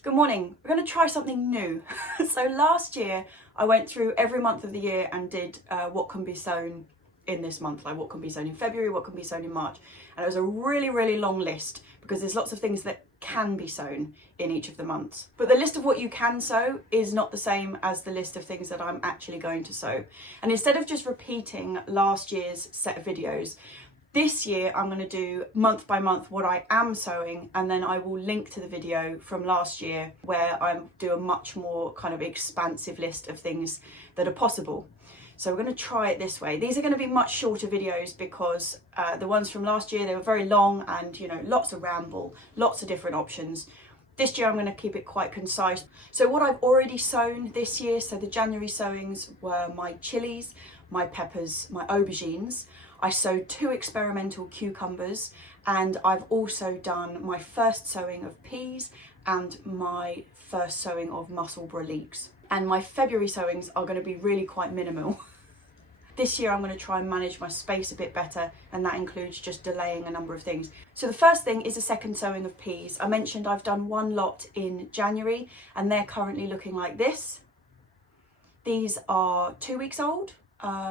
Good morning. We're going to try something new. So last year I went through every month of the year and did what can be sown in this month, like what can be sown in February, what can be sown in March. And it was a really long list because there's lots of things that can be sown in each of the months. But the list of what you can sow is not the same as the list of things that I'm actually going to sow. And instead of just repeating last year's set of videos, this year I'm going to do month by month what I am sowing, and then I will link to the video from last year where I do a much more kind of expansive list of things that are possible. So we're going to try it this way. These are going to be much shorter videos because the ones from last year, they were very long and, you know, lots of ramble, lots of different options. This year I'm going to keep it quite concise. So what I've already sown this year, so the January sowings were my chilies, my peppers, my aubergines. I sowed 2 experimental cucumbers, and I've also done my first sowing of peas and my first sowing of Musselburgh leeks. And my February sowings are going to be really quite minimal. This year I'm going to try and manage my space a bit better, and that includes just delaying a number of things. So the first thing is a second sowing of peas. I mentioned I've done 1 lot in January and they're currently looking like this. These are 2 weeks old.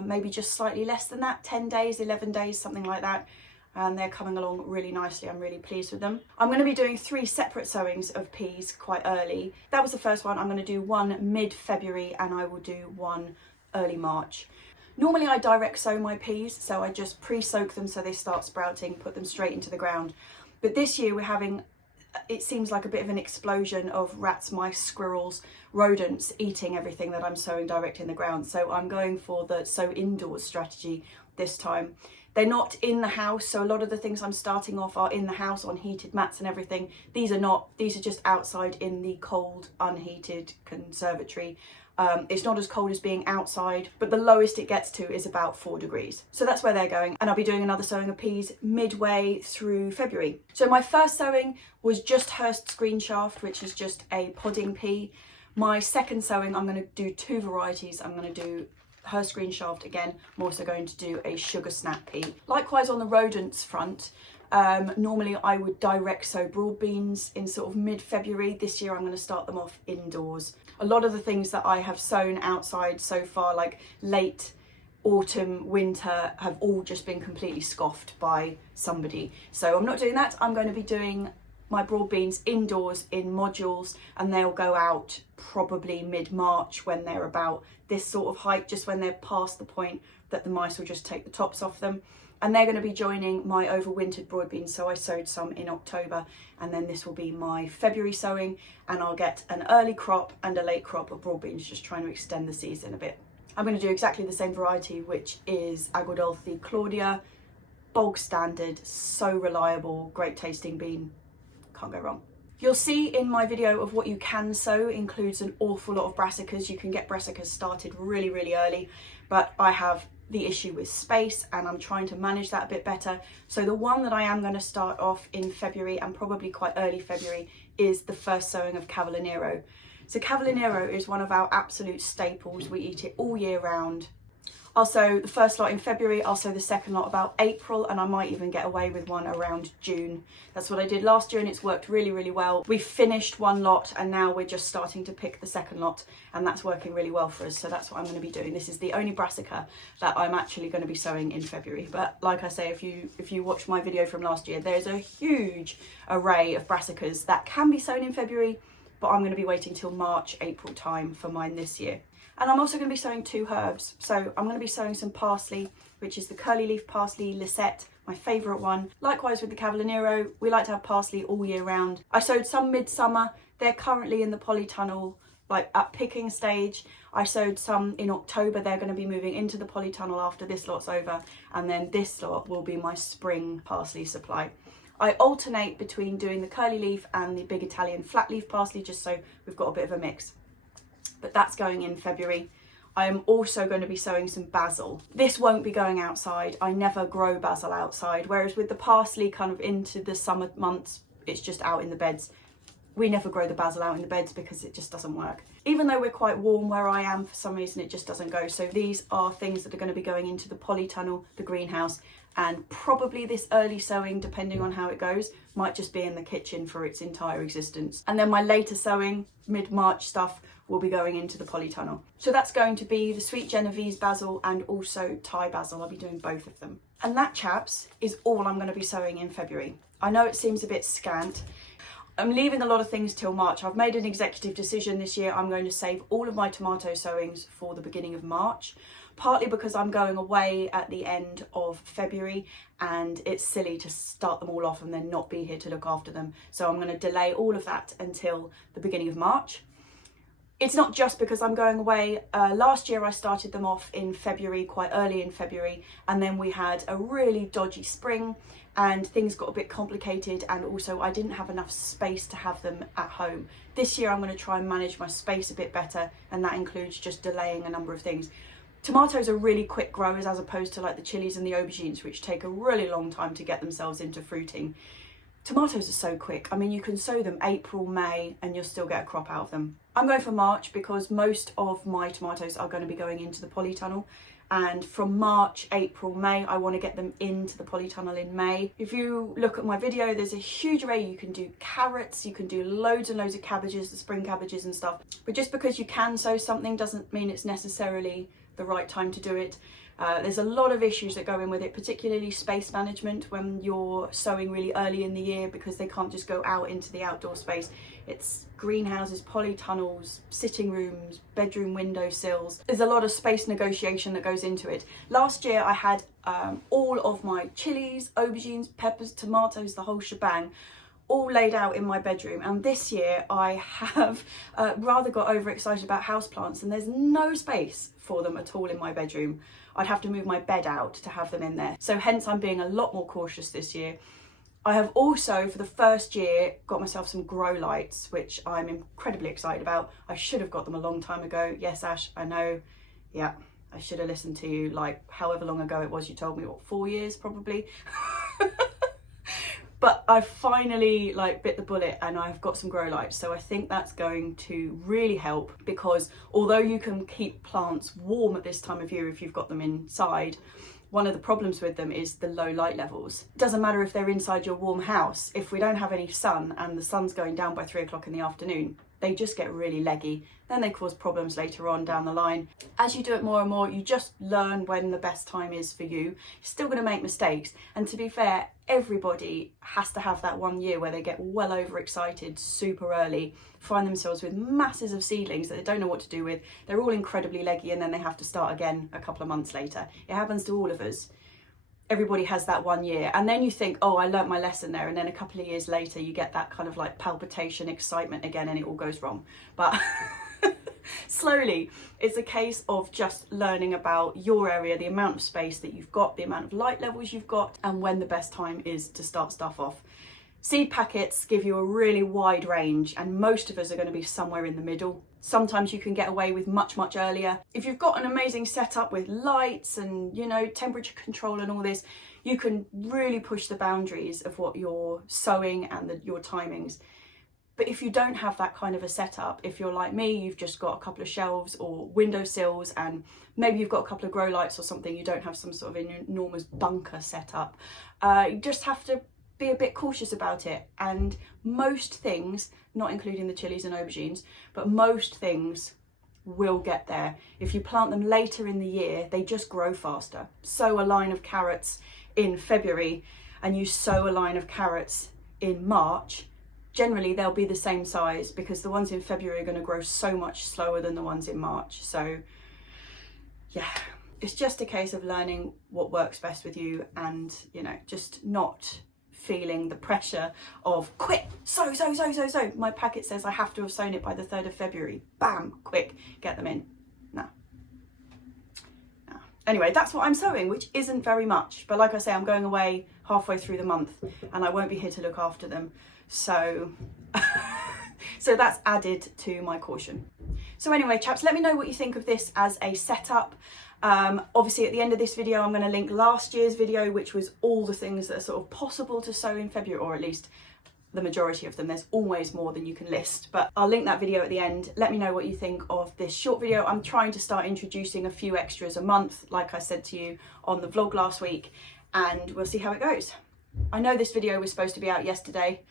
Maybe just slightly less than that, 10 days, 11 days, something like that. And they're coming along really nicely. I'm really pleased with them. I'm going to be doing 3 separate sowings of peas quite early. That was the first one. I'm going to do 1 mid-February and I will do 1 early March. Normally I direct sow my peas, so I just pre-soak them so they start sprouting, put them straight into the ground. But this year we're having, it seems like a bit of an explosion of rats, mice, squirrels, rodents eating everything that I'm sowing direct in the ground. So I'm going for the sow indoors strategy this time. They're not in the house, so a lot of the things I'm starting off are in the house on heated mats and everything. These are not, these are just outside in the cold, unheated conservatory. It's not as cold as being outside, but the lowest it gets to is about 4 degrees. So that's where they're going. And I'll be doing another sowing of peas midway through February. So my first sowing was just Hurst's green shaft, which is just a podding pea. My second sowing, I'm going to do 2 varieties. I'm going to do Hurst green shaft again. I'm also going to do a sugar snap pea. Likewise on the rodents front, normally I would direct sow broad beans in sort of mid-February. This year I'm going to start them off indoors. A lot of the things that I have sown outside so far, like late autumn, winter, have all just been completely scoffed by somebody. So I'm not doing that. I'm going to be doing my broad beans indoors in modules, and they'll go out probably mid-March when they're about this sort of height, just when they're past the point that the mice will just take the tops off them. And they're going to be joining my overwintered broad beans. So I sowed some in October, and then this will be my February sowing, and I'll get an early crop and a late crop of broad beans, just trying to extend the season a bit. I'm going to do exactly the same variety, which is Aguadulce Claudia, bog standard, so reliable, great tasting bean, can't go wrong. You'll see in my video of what you can sow includes an awful lot of brassicas. You can get brassicas started really early, but I have the issue with space and I'm trying to manage that a bit better. So the one that I am going to start off in February, and probably quite early February, is the first sowing of Cavolo Nero. So Cavolo Nero is one of our absolute staples. We eat it all year round. I'll sow the first lot in February, I'll sow the second lot about April, and I might even get away with one around June. That's what I did last year and it's worked really well. We finished 1 lot and now we're just starting to pick the second lot, and that's working really well for us. So that's what I'm going to be doing. This is the only brassica that I'm actually going to be sowing in February. But like I say, if you watch my video from last year, there's a huge array of brassicas that can be sown in February, but I'm going to be waiting till March, April time for mine this year. And I'm also going to be sowing 2 herbs. So I'm going to be sowing some parsley, which is the curly leaf parsley Lisette, my favourite one. Likewise with the Cavolo Nero, we like to have parsley all year round. I sowed some midsummer. They're currently in the polytunnel, like at picking stage. I sowed some in October. They're going to be moving into the polytunnel after this lot's over. And then this lot will be my spring parsley supply. I alternate between doing the curly leaf and the big Italian flat leaf parsley, just so we've got a bit of a mix. But that's going in February. I am also going to be sowing some basil. This won't be going outside. I never grow basil outside, whereas with the parsley kind of into the summer months, it's just out in the beds. We never grow the basil out in the beds because it just doesn't work. Even though we're quite warm where I am, for some reason it just doesn't go. So these are things that are going to be going into the polytunnel, the greenhouse, and probably this early sowing, depending on how it goes, might just be in the kitchen for its entire existence. And then my later sowing, mid-March stuff, will be going into the polytunnel. So that's going to be the sweet Genovese basil and also Thai basil. I'll be doing both of them. And that, chaps, is all I'm going to be sowing in February. I know it seems a bit scant. I'm leaving a lot of things till March. I've made an executive decision this year. I'm going to save all of my tomato sowings for the beginning of March, partly because I'm going away at the end of February and it's silly to start them all off and then not be here to look after them. So I'm going to delay all of that until the beginning of March. It's not just because I'm going away. Last year I started them off in February, quite early in February, and then we had a really dodgy spring and things got a bit complicated, and also I didn't have enough space to have them at home. This year I'm going to try and manage my space a bit better, and that includes just delaying a number of things. Tomatoes are really quick growers as opposed to like the chilies and the aubergines, which take a really long time to get themselves into fruiting. Tomatoes are so quick. I mean, you can sow them April, May, and you'll still get a crop out of them. I'm going for March because most of my tomatoes are going to be going into the polytunnel. And from March, April, May, I want to get them into the polytunnel in May. If you look at my video, there's a huge array. You can do carrots, you can do loads and loads of cabbages, the spring cabbages and stuff. But just because you can sow something doesn't mean it's necessarily the right time to do it. There's a lot of issues that go in with it, particularly space management when you're sowing really early in the year, because they can't just go out into the outdoor space. It's greenhouses, polytunnels, sitting rooms, bedroom window sills. There's a lot of space negotiation that goes into it. Last year I had all of my chilies, aubergines, peppers, tomatoes, the whole shebang, all laid out in my bedroom. And this year I have rather got overexcited about houseplants, and there's no space for them at all in my bedroom. I'd have to move my bed out to have them in there. So hence I'm being a lot more cautious this year. I have also, for the first year, got myself some grow lights, which I'm incredibly excited about. I should have got them a long time ago. Yes, Ash, I know. Yeah, I should have listened to you, like however long ago it was you told me, what, 4 years probably? But I finally bit the bullet and I've got some grow lights. So I think that's going to really help, because although you can keep plants warm at this time of year if you've got them inside, one of the problems with them is the low light levels. It doesn't matter if they're inside your warm house. If we don't have any sun and the sun's going down by 3 o'clock in the afternoon, they just get really leggy. Then they cause problems later on down the line. As you do it more and more, you just learn when the best time is for you. You're still going to make mistakes. And to be fair, everybody has to have that 1 year where they get well overexcited super early, find themselves with masses of seedlings that they don't know what to do with. They're all incredibly leggy, and then they have to start again a couple of months later. It happens to all of us. Everybody has that 1 year, and then you think, oh, I learnt my lesson there, and then a couple of years later you get that kind of palpitation, excitement again, and it all goes wrong. But slowly, it's a case of just learning about your area, the amount of space that you've got, the amount of light levels you've got, and when the best time is to start stuff off. Seed packets give you a really wide range, and most of us are going to be somewhere in the middle. Sometimes you can get away with much earlier. If you've got an amazing setup with lights and, temperature control and all this, you can really push the boundaries of what you're sowing and your timings. But if you don't have that kind of a setup, if you're like me, you've just got a couple of shelves or window sills, and maybe you've got a couple of grow lights or something, you don't have some sort of enormous bunker setup, you just have to be a bit cautious about it. And most things, not including the chilies and aubergines, but most things will get there. If you plant them later in the year, they just grow faster. Sow a line of carrots in February and you sow a line of carrots in March, generally they'll be the same size, because the ones in February are going to grow so much slower than the ones in March. So yeah, it's just a case of learning what works best with you, and just not feeling the pressure of quick, sow. My packet says I have to have sown it by the 3rd of February. Bam, quick, get them in. No. Anyway, that's what I'm sowing, which isn't very much. But like I say, I'm going away halfway through the month and I won't be here to look after them. So, so that's added to my caution. So anyway, chaps, let me know what you think of this as a setup. Obviously at the end of this video I'm going to link last year's video, which was all the things that are sort of possible to sow in February, or at least the majority of them. There's always more than you can list, but I'll link that video at the end. Let me know what you think of this short video. I'm trying to start introducing a few extras a month, like I said to you on the vlog last week, and we'll see how it goes. I know this video was supposed to be out yesterday,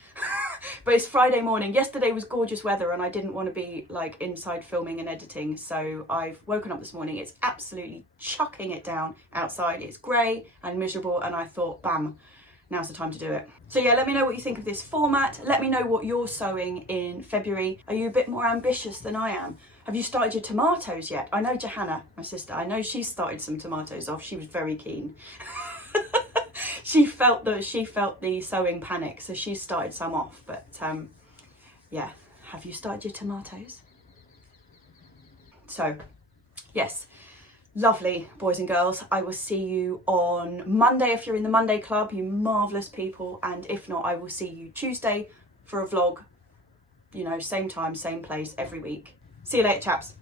but it's Friday morning. Yesterday was gorgeous weather and I didn't want to be like inside filming and editing, so I've woken up this morning. It's absolutely chucking it down outside. It's grey and miserable, and I thought, bam, now's the time to do it. So yeah, let me know what you think of this format. Let me know what you're sowing in February. Are you a bit more ambitious than I am? Have you started your tomatoes yet? I know Johanna, my sister, I know she started some tomatoes off. She was very keen. She felt the sowing panic, so she started some off. But yeah, have you started your tomatoes? So yes, lovely boys and girls. I will see you on Monday if you're in the Monday Club, you marvellous people, and if not, I will see you Tuesday for a vlog, you know, same time, same place every week. See you later, chaps.